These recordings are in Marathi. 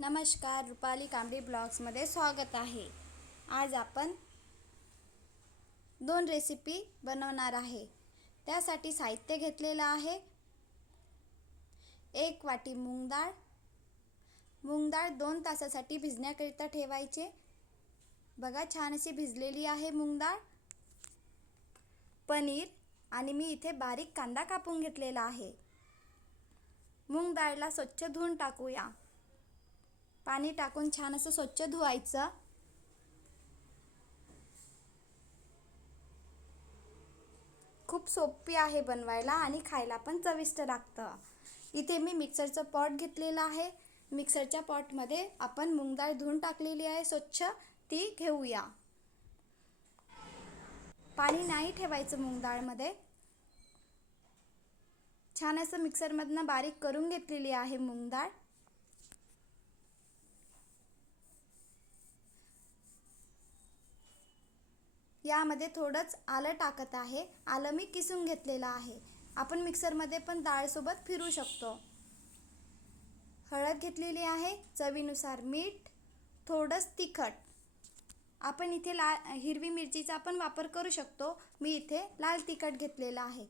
नमस्कार, रुपाली कांबडी ब्लॉग्समध्ये स्वागत आहे। आज आपण 2 रेसिपी बनवणार आहे। त्यासाठी साहित्य घेतलेलं आहे 1 वाटी मूग डाळ। मूग डाळ 2 तासासाठी भिजण्याकरिता ठेवायचे। बघा, छान अशी भिजलेली आहे मूग डाळ। पनीर आणि मी इथे बारीक कांदा कापून घेतलेला आहे। मूग डाळला स्वच्छ धुवून टाकूया। पाणी टाकून छान असं स्वच्छ धुवायचं। खूप सोपी आहे बनवायला आणि खायला पण चविष्ट लागतं। इथे मी मिक्सरचं पॉट घेतलेलं आहे। मिक्सरच्या पॉटमध्ये आपण मूग डाळ धुवून टाकलेली आहे स्वच्छ, ती घेऊया। पाणी नाही ठेवायचं मूग डाळमध्ये। छान असं मिक्सरमधनं बारीक करून घेतलेली आहे मूग डाळ। यामध्ये थोडंच आलं टाकत आहे। आलं मी किसून घेतलेलं आहे। आपण मिक्सरमध्ये पण डाळसोबत फिरू शकतो। हळद घेतलेली आहे, चवीनुसार मीठ, थोडंच तिखट। आपण इथे हिरवी मिरचीचा पण वापर करू शकतो। मी इथे लाल तिखट घेतलेलं आहे।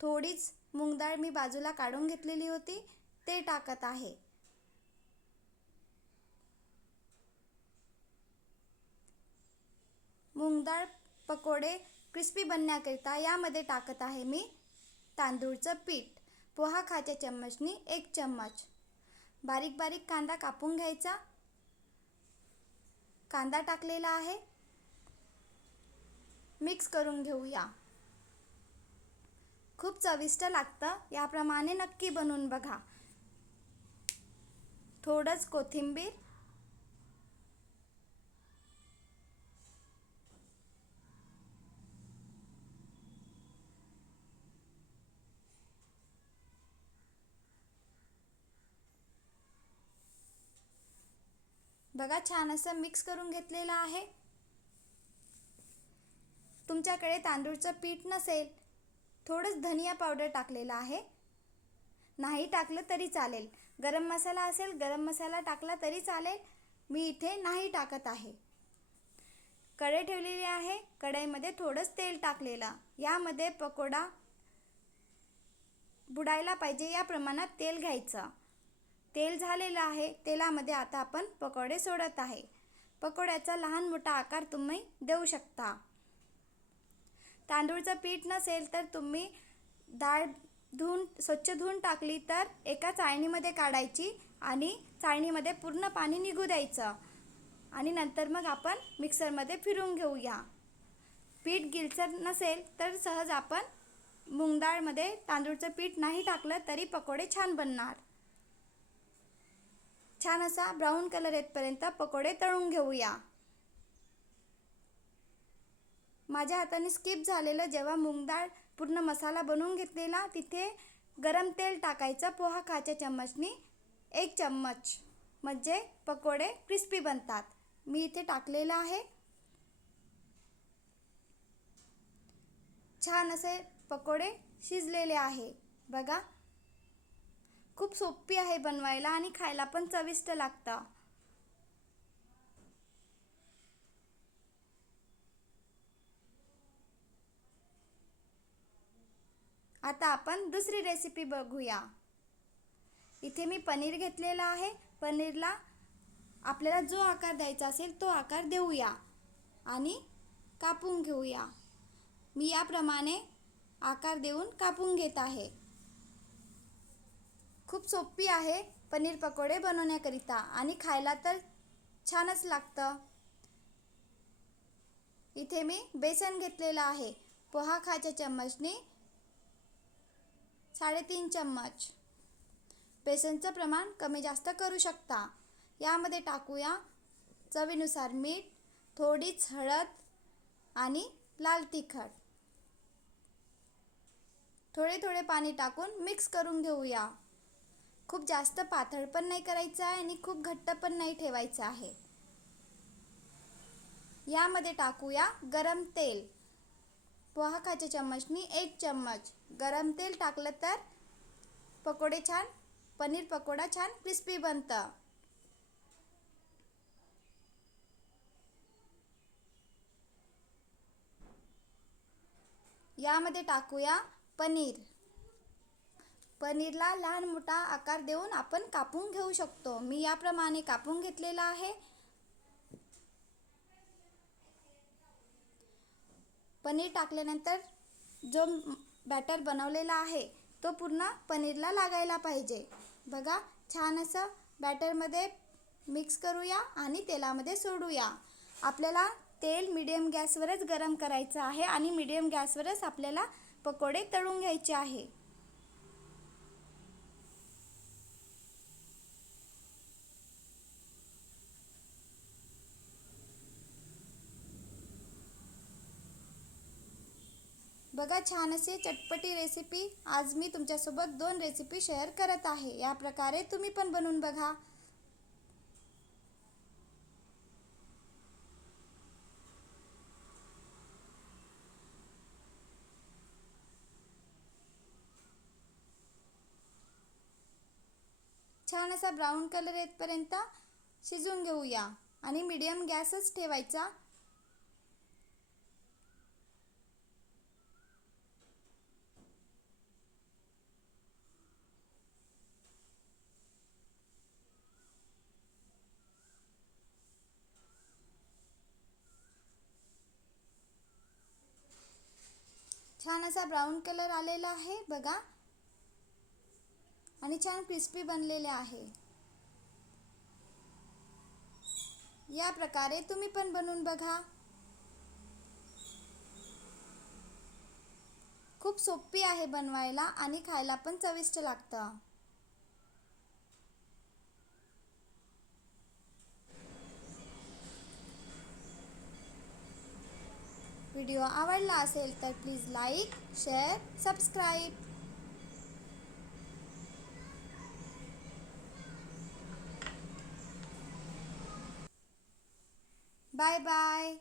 थोडीच मूग डाळ मी बाजूला काढून घेतलेली होती, ते टाकत आहे। मूग डाळ पकोडे क्रिस्पी बनण्याकरिता यामध्ये टाकत आहे मी तांदूळचं पीठ। पोहा खाच्या चम्मचनी 1 चम्मच। बारीक बारीक कांदा कापून घ्यायचा। कांदा टाकलेला आहे, मिक्स करून घेऊया। खूप चविष्ट लागतं, याप्रमाणे नक्की बनवून बघा। थोडंच कोथिंबीर, बघा छान असं मिक्स करून घेतलेलं आहे। तुमच्याकडे तांदूळचं पीठ नसेल, थोडंच धनिया पावडर टाकलेला आहे। नाही टाकलं तरी चालेल। गरम मसाला असेल, गरम मसाला टाकला तरी चालेल। मी इथे नाही टाकत आहे। कढई ठेवलेली आहे, कढईमध्ये थोडंच तेल टाकलेलं। यामध्ये पकोडा बुडायला पाहिजे या प्रमाणात तेल घ्यायचं। तेल झालेलं आहे, तेलामध्ये आता आपण पकोडे सोडत आहे। पकोड्याचा लहान मोठा आकार तुम्ही देऊ शकता। तांदूळचं पीठ नसेल तर तुम्ही डाळ स्वच्छ धुवून टाकली तर एका चाळणीमध्ये काढायची आणि चाळणीमध्ये पूर्ण पाणी निघू द्यायचं आणि नंतर मग आपण मिक्सरमध्ये फिरवून घेऊया। पीठ गिलसर नसेल तर सहज आपण मूग डाळमध्ये तांदूळचं पीठ नाही टाकलं तरी पकोडे छान बनणार। छान असा ब्राऊन कलर येतपर्यंत पकोडे तळून घेऊया। माझ्या हाताने स्किप झालेलं, जेव्हा मूग डाळ पूर्ण मसाला बनवून घेतलेला तिथे गरम तेल टाकायचं पोहा खाच्या चम्मचनी 1 चम्मच, म्हणजे पकोडे क्रिस्पी बनतात। मी इथे टाकलेलं आहे। छान असे पकोडे शिजलेले आहे। बघा, खूप सोपी आहे बनवायला आणि खायला पण चविष्ट लागतं। आता आपण दुसरी रेसिपी बघूया। इथे मी पनीर घेतलेला आहे। पनीरला आपल्याला जो आकार द्यायचा असेल तो आकार देऊया आणि कापून घेऊया। मी याप्रमाणे आकार देऊन कापून घेत आहे। खूप सोपी आहे पनीर पकोडे बनवण्याकरिता आणि खायला तर छानच लागतं। इथे मी बेसन घेतलेलं आहे। पोहा खाच्या चम्मचनी 3.5 चम्मच। बेसनचं प्रमाण कमी जास्त करू शकता। यामध्ये टाकूया चवीनुसार मीठ, थोडीच हळद आणि लाल तिखट। थोडे थोडे पाणी टाकून मिक्स करून घेऊया। खूप जास्त पातळ पण नाही करायचं आहे आणि खूप घट्ट पण नाही ठेवायचं आहे। यामध्ये टाकूया गरम तेल। पोहा खाच्या चम्मचनी 1 चम्मच गरम तेल टाकलं तर पकोडे छान, पनीर पकोडा छान क्रिस्पी बनतं। यामध्ये टाकूया पनीर. पनीरला लहान मोठा आकार देऊन आपण कापून घेऊ शकतो. मी याप्रमाणे कापून घेतलेला आहे. पनीर टाकल्यानंतर जो बॅटर बनवलेला आहे तो पूर्ण पनीरला लागायला पाहिजे. बघा, छान असं बॅटरमध्ये मिक्स करूया आणि तेलामध्ये सोडूया. आपल्याला तेल मीडियम गॅसवरच गरम करायचं आहे आणि मीडियम गॅसवरच आपल्याला पकोडे तळून घ्यायचे आहे. बघा, छान असे चटपटी रेसिपी आज मी तुमच्यासोबत 2 रेसिपी शेअर करत आहे. या प्रकारे तुम्ही पण बनवून बघा. छान असा ब्राऊन कलर येतपर्यंत शिजवून घेऊया आणि मीडियम गॅसच ठेवायचा. छान असा ब्राऊन कलर आलेला आहे बघा आणि छान क्रिस्पी बनलेले आहे. या प्रकारे तुम्ही पण बनवून बघा. खूप सोपी आहे बनवायला आणि खायला पण चविष्ट लागतं. व्हिडिओ आवडला असेल तर please like, share, subscribe. Bye bye.